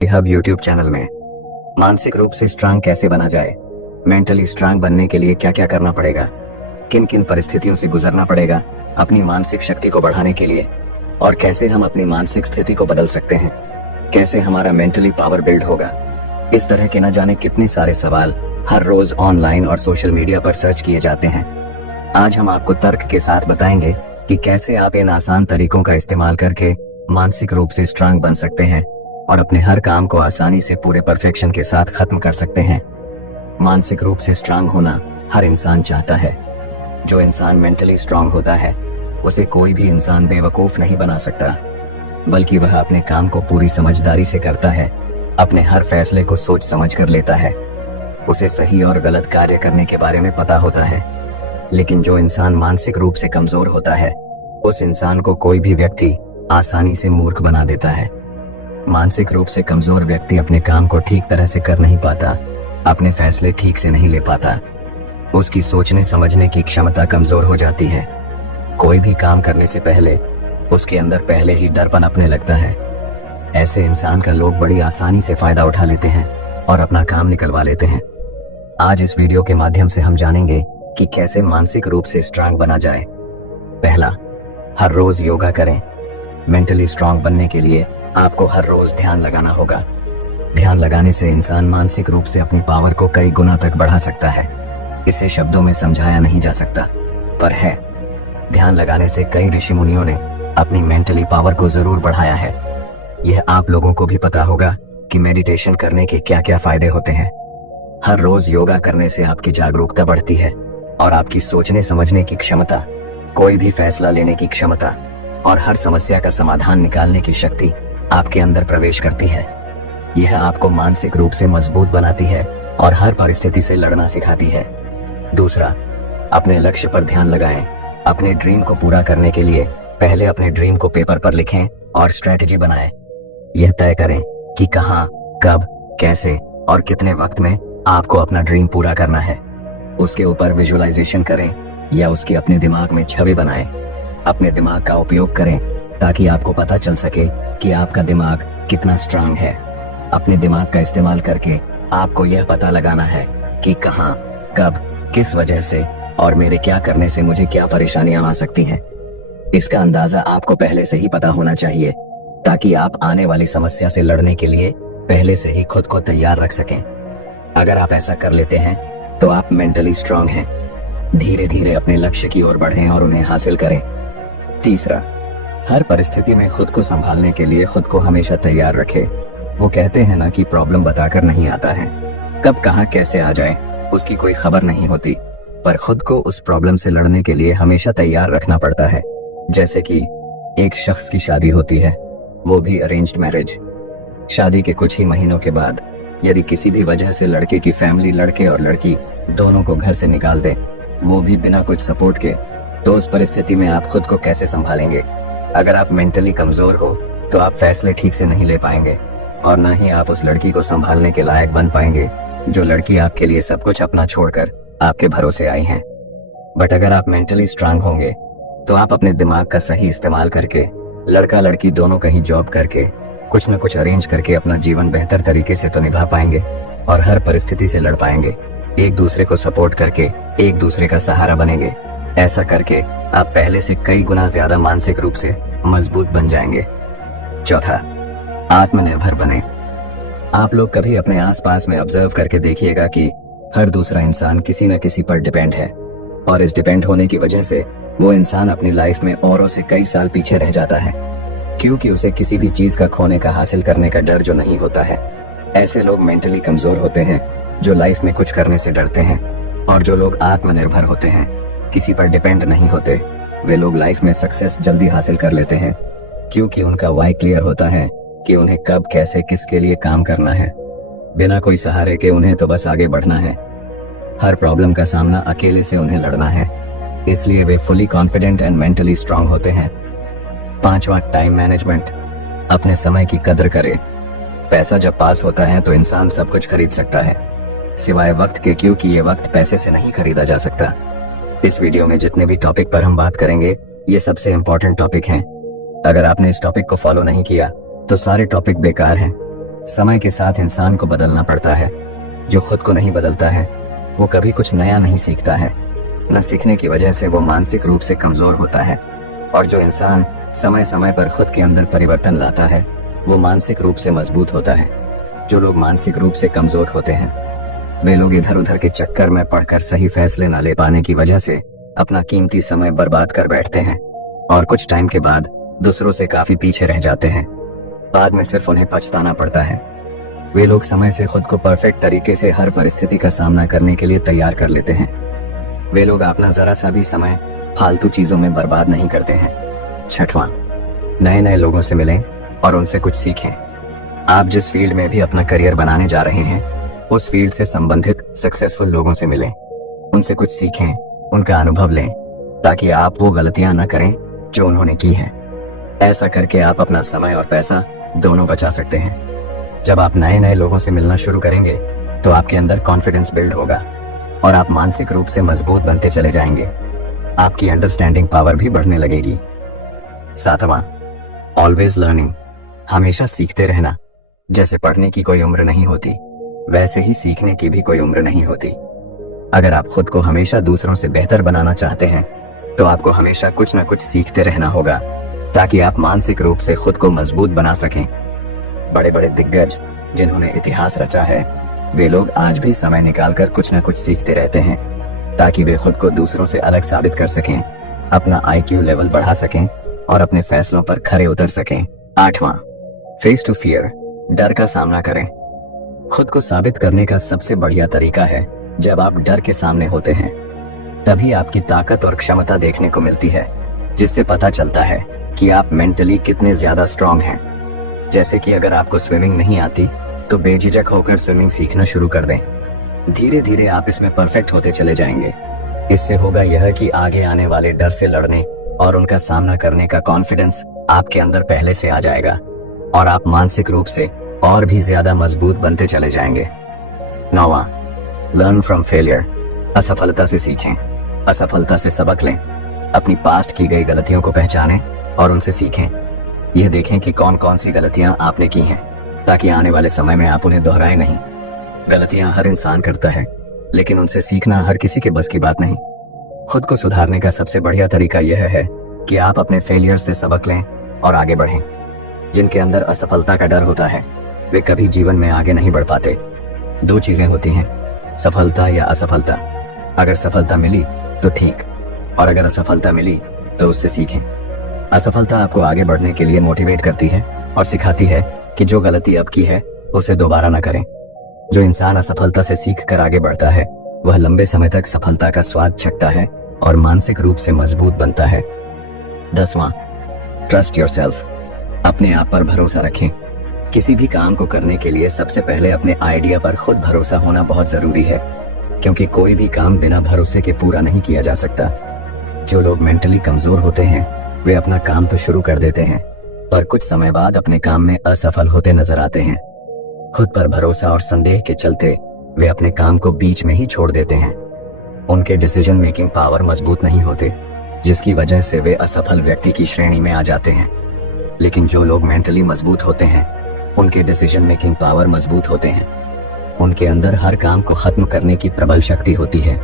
Hub YouTube channel में मानसिक रूप से स्ट्रांग कैसे बना जाए, मेंटली स्ट्रांग बनने के लिए क्या क्या करना पड़ेगा, किन किन परिस्थितियों से गुजरना पड़ेगा अपनी मानसिक शक्ति को बढ़ाने के लिए, और कैसे हम अपनी मानसिक स्थिति को बदल सकते हैं, कैसे हमारा मेंटली पावर बिल्ड होगा। इस तरह के न जाने कितने सारे सवाल हर रोज ऑनलाइन और सोशल मीडिया पर सर्च किए जाते हैं। आज हम आपको तर्क के साथ बताएंगे कि कैसे आप इन आसान तरीकों का इस्तेमाल करके मानसिक रूप से स्ट्रांग बन सकते हैं और अपने हर काम को आसानी से पूरे परफेक्शन के साथ खत्म कर सकते हैं। मानसिक रूप से स्ट्रांग होना हर इंसान चाहता है। जो इंसान मेंटली स्ट्रांग होता है उसे कोई भी इंसान बेवकूफ नहीं बना सकता, बल्कि वह अपने काम को पूरी समझदारी से करता है, अपने हर फैसले को सोच समझ कर लेता है, उसे सही और गलत कार्य करने के बारे में पता होता है। लेकिन जो इंसान मानसिक रूप से कमजोर होता है उस इंसान को कोई भी व्यक्ति आसानी से मूर्ख बना देता है। मानसिक रूप से कमजोर व्यक्ति अपने काम को ठीक तरह से कर नहीं पाता, अपने फैसले ठीक से नहीं ले पाता, उसकी सोचने समझने की क्षमता कमजोर हो जाती है। कोई भी काम करने से पहले उसके अंदर पहले ही डर पनपने लगता है। ऐसे इंसान का लोग बड़ी आसानी से फायदा उठा लेते हैं और अपना काम निकलवा लेते हैं। आज इस वीडियो के माध्यम से हम जानेंगे कि कैसे मानसिक रूप से स्ट्रांग बना जाए। पहला, हर रोज योगा करें। मेंटली स्ट्रांग बनने के लिए आपको हर रोज ध्यान लगाना होगा। ध्यान लगाने से इंसान मानसिक रूप से अपनी पावर को कई गुना तक बढ़ा सकता है। इसे शब्दों में समझाया नहीं जा सकता, पर है। ध्यान लगाने से कई ऋषि मुनियों ने अपनी मेंटली पावर को जरूर बढ़ाया है। यह आप लोगों को भी पता होगा कि मेडिटेशन करने के क्या क्या फायदे होते हैं। हर रोज योगा करने से आपकी जागरूकता बढ़ती है और आपकी सोचने समझने की क्षमता, कोई भी फैसला लेने की क्षमता और हर समस्या का समाधान निकालने की शक्ति आपके अंदर प्रवेश करती है। यह आपको मानसिक रूप से मजबूत बनाती है और हर परिस्थिति से लड़ना सिखाती है। दूसरा, अपने लक्ष्य पर ध्यान लगाएं। अपने ड्रीम को पूरा करने के लिए पहले अपने ड्रीम को पेपर पर लिखें और स्ट्रेटजी बनाएं। यह तय करें कि कहां, कब, कैसे और कितने वक्त में आपको अपना ड्रीम पूरा करना है। उसके ऊपर विजुअलाइजेशन करें या उसकी अपने दिमाग में छवि बनाएं। अपने दिमाग का उपयोग करें ताकि आपको पता चल सके कि आपका दिमाग कितना स्ट्रांग है। अपने दिमाग का इस्तेमाल करके आपको यह पता लगाना है कि कहां, कब, किस वजह से और मेरे क्या करने से मुझे क्या परेशानियां आ सकती हैं। इसका अंदाजा आपको पहले से ही पता होना चाहिए ताकि आप आने वाली समस्या से लड़ने के लिए पहले से ही खुद को तैयार रख सकें। अगर आप ऐसा कर लेते हैं तो आप मेंटली स्ट्रांग हैं। धीरे धीरे अपने लक्ष्य की ओर बढ़ें और उन्हें हासिल करें। तीसरा, हर परिस्थिति में खुद को संभालने के लिए खुद को हमेशा तैयार रखें। वो कहते हैं ना कि प्रॉब्लम बताकर नहीं आता है, कब कहां कैसे आ जाए उसकी कोई खबर नहीं होती, पर खुद को उस प्रॉब्लम से लड़ने के लिए हमेशा तैयार रखना पड़ता है। जैसे कि एक शख्स की शादी होती है, वो भी अरेंज्ड मैरिज। शादी के कुछ ही महीनों के बाद यदि किसी भी वजह से लड़के की फैमिली लड़के और लड़की दोनों को घर से निकाल दे, वो भी बिना कुछ सपोर्ट के, तो उस परिस्थिति में आप खुद को कैसे संभालेंगे? अगर आप मेंटली कमजोर हो तो आप फैसले ठीक से नहीं ले पाएंगे और ना ही आप उस लड़की को संभालने के लायक बन पाएंगे जो लड़की आपके लिए सब कुछ अपना छोड़कर आपके भरोसे आई है। बट अगर आप मेंटली स्ट्रांग होंगे तो आप अपने दिमाग का सही इस्तेमाल करके लड़का लड़की दोनों कहीं जॉब करके कुछ न कुछ अरेंज करके अपना जीवन बेहतर तरीके से तो निभा पाएंगे और हर परिस्थिति से लड़ पाएंगे। एक दूसरे को सपोर्ट करके एक दूसरे का सहारा बनेंगे। ऐसा करके आप पहले से कई गुना ज्यादा मानसिक रूप से मजबूत बन जाएंगे। चौथा, आत्मनिर्भर बने। आप लोग कभी अपने आसपास में ऑब्जर्व करके देखिएगा कि हर दूसरा इंसान किसी न किसी पर डिपेंड है और इस डिपेंड होने की वजह से वो इंसान अपनी लाइफ में औरों से कई साल पीछे रह जाता है, क्योंकि उसे किसी भी चीज का खोने का, हासिल करने का डर जो नहीं होता है। ऐसे लोग मेंटली कमजोर होते हैं जो लाइफ में कुछ करने से डरते हैं, और जो लोग आत्मनिर्भर होते हैं, किसी पर डिपेंड नहीं होते, वे लोग लाइफ में सक्सेस जल्दी हासिल कर लेते हैं, क्योंकि उनका वाई क्लियर होता है कि उन्हें कब, कैसे, किसके लिए काम करना है। बिना कोई सहारे के उन्हें तो बस आगे बढ़ना है। हर प्रॉब्लम का सामना अकेले से उन्हें लड़ना है, इसलिए वे fully confident and mentally strong होते हैं। पांचवा, टाइम मैनेजमेंट। अपने समय की कद्र करें। पैसा जब पास होता है तो इंसान सब कुछ खरीद सकता है सिवाय वक्त के, क्योंकि ये वक्त पैसे से नहीं खरीदा जा सकता। इस वीडियो में जितने भी टॉपिक पर हम बात करेंगे ये सबसे इम्पोर्टेंट टॉपिक हैं। अगर आपने इस टॉपिक को फॉलो नहीं किया तो सारे टॉपिक बेकार हैं। समय के साथ इंसान को बदलना पड़ता है। जो खुद को नहीं बदलता है वो कभी कुछ नया नहीं सीखता है। न सीखने की वजह से वो मानसिक रूप से कमजोर होता है, और जो इंसान समय समय पर खुद के अंदर परिवर्तन लाता है वो मानसिक रूप से मजबूत होता है। जो लोग मानसिक रूप से कमजोर होते हैं वे लोग इधर उधर के चक्कर में पड़कर सही फैसले न ले पाने की वजह से अपना कीमती समय बर्बाद कर बैठते हैं, और कुछ टाइम के बाद दूसरों से काफी पीछे रह जाते हैं। बाद में सिर्फ उन्हें पछताना पड़ता है। वे लोग समय से खुद को परफेक्ट तरीके से हर परिस्थिति का सामना करने के लिए तैयार कर लेते हैं। वे लोग अपना जरा सा भी समय फालतू चीजों में बर्बाद नहीं करते हैं। 6वां, नए नए लोगों से मिलें और उनसे कुछ सीखें। आप जिस फील्ड में भी अपना करियर बनाने जा रहे हैं उस फील्ड से संबंधित सक्सेसफुल लोगों से मिलें, उनसे कुछ सीखें, उनका अनुभव लें, ताकि आप वो गलतियां न करें जो उन्होंने की हैं। ऐसा करके आप अपना समय और पैसा दोनों बचा सकते हैं। जब आप नए नए लोगों से मिलना शुरू करेंगे तो आपके अंदर कॉन्फिडेंस बिल्ड होगा और आप मानसिक रूप से मजबूत बनते चले जाएंगे। आपकी अंडरस्टैंडिंग पावर भी बढ़ने लगेगी। 7वां, ऑलवेज लर्निंग, हमेशा सीखते रहना। जैसे पढ़ने की कोई उम्र नहीं होती वैसे ही सीखने की भी कोई उम्र नहीं होती। अगर आप खुद को हमेशा दूसरों से बेहतर बनाना चाहते हैं तो आपको हमेशा कुछ न कुछ सीखते रहना होगा, ताकि आप मानसिक रूप से खुद को मजबूत बना सकें। बड़े बड़े दिग्गज जिन्होंने इतिहास रचा है वे लोग आज भी समय निकालकर कुछ न कुछ सीखते रहते हैं, ताकि वे खुद को दूसरों से अलग साबित कर सकें, अपना IQ लेवल बढ़ा सकें और अपने फैसलों पर खरे उतर सकें। 8वां, फेस टू फियर, डर का सामना करें। खुद को साबित करने का सबसे बढ़िया तरीका है जब आप डर के सामने होते हैं, तभी आपकी ताकत और क्षमता देखने को मिलती है, जिससे पता चलता है कि आप मेंटली कितने ज्यादा स्ट्रांग हैं। जैसे कि अगर आपको स्विमिंग नहीं आती तो बेझिझक होकर स्विमिंग सीखना शुरू कर दें। धीरे धीरे आप इसमें परफेक्ट होते चले जाएंगे। इससे होगा यह कि आगे आने वाले डर से लड़ने और उनका सामना करने का कॉन्फिडेंस आपके अंदर पहले से आ जाएगा और आप मानसिक रूप से और भी ज्यादा मजबूत बनते चले जाएंगे। 9वां, लर्न फ्रॉम फेलियर, असफलता से सीखें, असफलता से सबक लें। अपनी पास्ट की गई गलतियों को पहचानें और उनसे सीखें। यह देखें कि कौन कौन सी गलतियां आपने की हैं, ताकि आने वाले समय में आप उन्हें दोहराएं नहीं। गलतियां हर इंसान करता है, लेकिन उनसे सीखना हर किसी के बस की बात नहीं। खुद को सुधारने का सबसे बढ़िया तरीका यह है कि आप अपने फेलियर से सबक लें और आगे बढ़ें। जिनके अंदर असफलता का डर होता है वे कभी जीवन में आगे नहीं बढ़ पाते। 2 चीजें होती हैं, सफलता या असफलता। अगर सफलता मिली तो ठीक, और अगर असफलता मिली तो उससे सीखें। असफलता आपको आगे बढ़ने के लिए मोटिवेट करती है और सिखाती है कि जो गलती अब की है उसे दोबारा न करें। जो इंसान असफलता से सीख कर आगे बढ़ता है वह लंबे समय तक सफलता का स्वाद चखता है और मानसिक रूप से मजबूत बनता है। 10वां, ट्रस्ट योरसेल्फ, अपने आप पर भरोसा रखें। किसी भी काम को करने के लिए सबसे पहले अपने आइडिया पर खुद भरोसा होना बहुत जरूरी है, क्योंकि कोई भी काम बिना भरोसे के पूरा नहीं किया जा सकता। जो लोग मेंटली कमजोर होते हैं वे अपना काम तो शुरू कर देते हैं, पर कुछ समय बाद अपने काम में असफल होते नजर आते हैं। खुद पर भरोसा और संदेह के चलते वे अपने काम को बीच में ही छोड़ देते हैं। उनके डिसीजन मेकिंग पावर मजबूत नहीं होते, जिसकी वजह से वे असफल व्यक्ति की श्रेणी में आ जाते हैं। लेकिन जो लोग मेंटली मजबूत होते हैं उनके डिसीजन मेकिंग पावर मजबूत होते हैं। उनके अंदर हर काम को खत्म करने की प्रबल शक्ति होती है।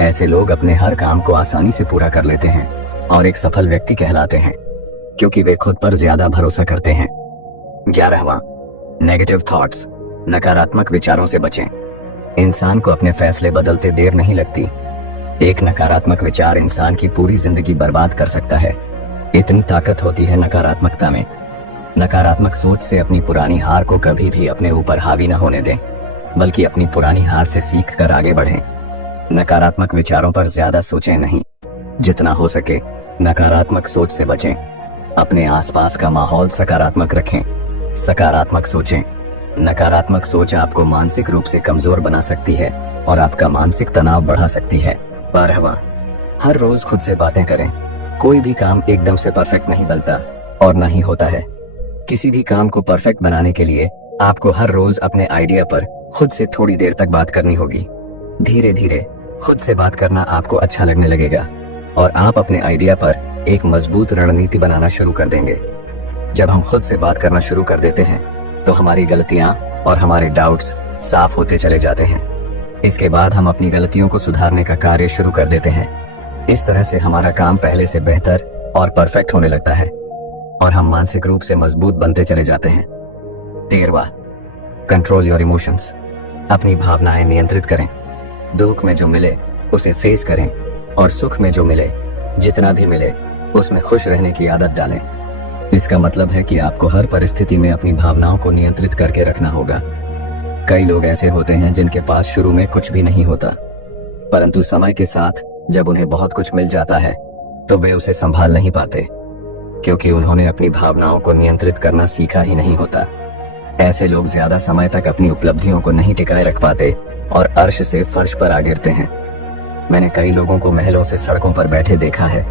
ऐसे लोग अपने हर काम को आसानी से पूरा कर लेते हैं और एक सफल व्यक्ति कहलाते हैं, क्योंकि वे खुद पर ज्यादा भरोसा करते हैं। 11वां, नेगेटिव थॉट्स, नकारात्मक विचारों से बचें। इंसान को अपने फैसले बदलते देर नहीं लगती। एक नकारात्मक विचार इंसान की पूरी जिंदगी बर्बाद कर सकता है। इतनी ताकत होती है नकारात्मकता में। नकारात्मक सोच से अपनी पुरानी हार को कभी भी अपने ऊपर हावी न होने दें, बल्कि अपनी पुरानी हार से सीख कर आगे बढ़ें। नकारात्मक विचारों पर ज्यादा सोचें नहीं, जितना हो सके नकारात्मक सोच से बचें। अपने आसपास का माहौल सकारात्मक रखें, सकारात्मक सोचें। नकारात्मक सोच आपको मानसिक रूप से कमजोर बना सकती है और आपका मानसिक तनाव बढ़ा सकती है। 12वां, हर रोज खुद से बातें करें। कोई भी काम एकदम से परफेक्ट नहीं बनता और न ही होता है। किसी भी काम को परफेक्ट बनाने के लिए आपको हर रोज अपने आइडिया पर खुद से थोड़ी देर तक बात करनी होगी। धीरे धीरे खुद से बात करना आपको अच्छा लगने लगेगा और आप अपने आइडिया पर एक मजबूत रणनीति बनाना शुरू कर देंगे। जब हम खुद से बात करना शुरू कर देते हैं तो हमारी गलतियां और हमारे डाउट्स साफ होते चले जाते हैं। इसके बाद हम अपनी गलतियों को सुधारने का कार्य शुरू कर देते हैं। इस तरह से हमारा काम पहले से बेहतर और परफेक्ट होने लगता है और हम मानसिक रूप से मजबूत बनते चले जाते हैं। 13वां, कंट्रोल योर इमोशंस। अपनी भावनाएं नियंत्रित करें। दुख में जो मिले उसे फेस करें और सुख में जो मिले, जितना भी मिले, उसमें खुश रहने की आदत डालें। इसका मतलब है कि आपको हर परिस्थिति में अपनी भावनाओं को नियंत्रित करके रखना होगा। कई लोग ऐसे होते हैं जिनके पास शुरू में कुछ भी नहीं होता, परंतु समय के साथ जब उन्हें बहुत कुछ मिल जाता है तो वे उसे संभाल नहीं पाते, क्योंकि उन्होंने अपनी भावनाओं को नियंत्रित करना सीखा ही नहीं होता। ऐसे लोग ज्यादा समय तक अपनी उपलब्धियों को नहीं टिकाए रख पाते और अर्श से फर्श पर आ गिरते हैं। मैंने कई लोगों को महलों से सड़कों पर बैठे देखा है,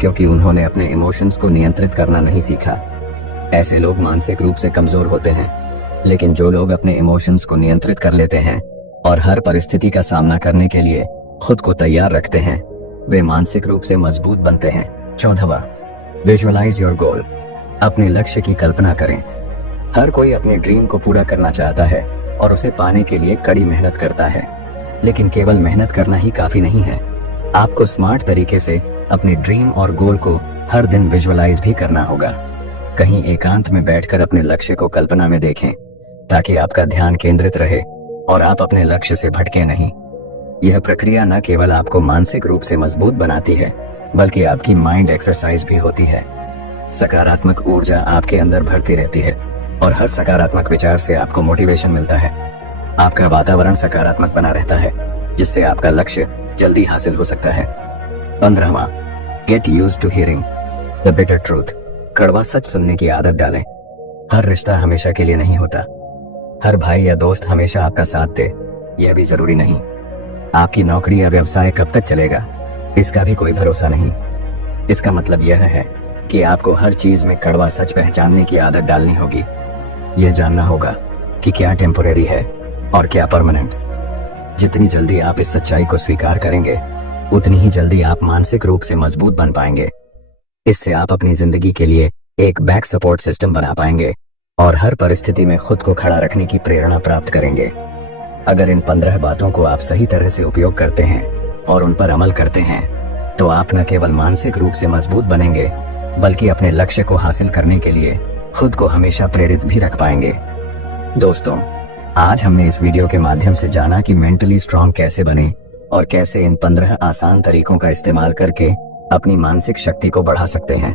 क्योंकि उन्होंने अपने इमोशंस को नियंत्रित करना नहीं सीखा। ऐसे लोग मानसिक रूप से कमजोर होते हैं, लेकिन जो लोग अपने इमोशंस को नियंत्रित कर लेते हैं और हर परिस्थिति का सामना करने के लिए खुद को तैयार रखते हैं, वे मानसिक रूप से मजबूत बनते हैं। 14वां, विजुअलाइज योर गोल। अपने लक्ष्य की कल्पना करें। हर कोई अपने ड्रीम को पूरा करना चाहता है और उसे पाने के लिए कड़ी मेहनत करता है, लेकिन केवल मेहनत करना ही काफी नहीं है। आपको स्मार्ट तरीके से अपने ड्रीम और गोल को हर दिन विजुअलाइज भी करना होगा। कहीं एकांत में बैठकर अपने लक्ष्य को कल्पना में देखें, ताकि आपका ध्यान केंद्रित रहे और आप अपने लक्ष्य से भटके नहीं। यह प्रक्रिया न केवल आपको मानसिक रूप से मजबूत बनाती है, बल्कि आपकी माइंड एक्सरसाइज भी होती है। सकारात्मक ऊर्जा आपके अंदर भरती रहती है और हर सकारात्मक विचार से आपको मोटिवेशन मिलता है। आपका वातावरण सकारात्मक बना रहता है, जिससे आपका लक्ष्य जल्दी हासिल हो सकता है। 15वां, get used to hearing the bitter truth. कड़वा सच सुनने की आदत डालें। हर रिश्ता हमेशा के लिए नहीं होता। हर भाई या दोस्त हमेशा आपका साथ दे, यह भी जरूरी नहीं। आपकी नौकरी या व्यवसाय कब तक चलेगा, इसका भी कोई भरोसा नहीं। इसका मतलब यह है कि आपको हर चीज में कड़वा सच पहचानने की आदत डालनी होगी। यह जानना होगा कि क्या टेम्पोरेरी है और क्या परमानेंट। जितनी जल्दी आप इस सच्चाई को स्वीकार करेंगे, उतनी ही जल्दी आप मानसिक रूप से मजबूत बन पाएंगे। इससे आप अपनी जिंदगी के लिए एक बैक सपोर्ट सिस्टम बना पाएंगे और हर परिस्थिति में खुद को खड़ा रखने की प्रेरणा प्राप्त करेंगे। अगर इन 15 बातों को आप सही तरह से उपयोग करते हैं और उन पर अमल करते हैं, तो आप न केवल मानसिक रूप से मजबूत बनेंगे, बल्कि अपने लक्ष्य को हासिल करने के लिए खुद को हमेशा प्रेरित भी रख पाएंगे। दोस्तों, आज हमने इस वीडियो के माध्यम से जाना कि मेंटली स्ट्रांग कैसे बने और कैसे इन 15 आसान तरीकों का इस्तेमाल करके अपनी मानसिक शक्ति को बढ़ा सकते हैं।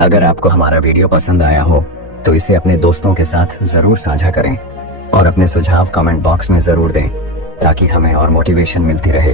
अगर आपको हमारा वीडियो पसंद आया हो तो इसे अपने दोस्तों के साथ जरूर साझा करें और अपने सुझाव कमेंट बॉक्स में जरूर दें, ताकि हमें और मोटिवेशन मिलती रहे।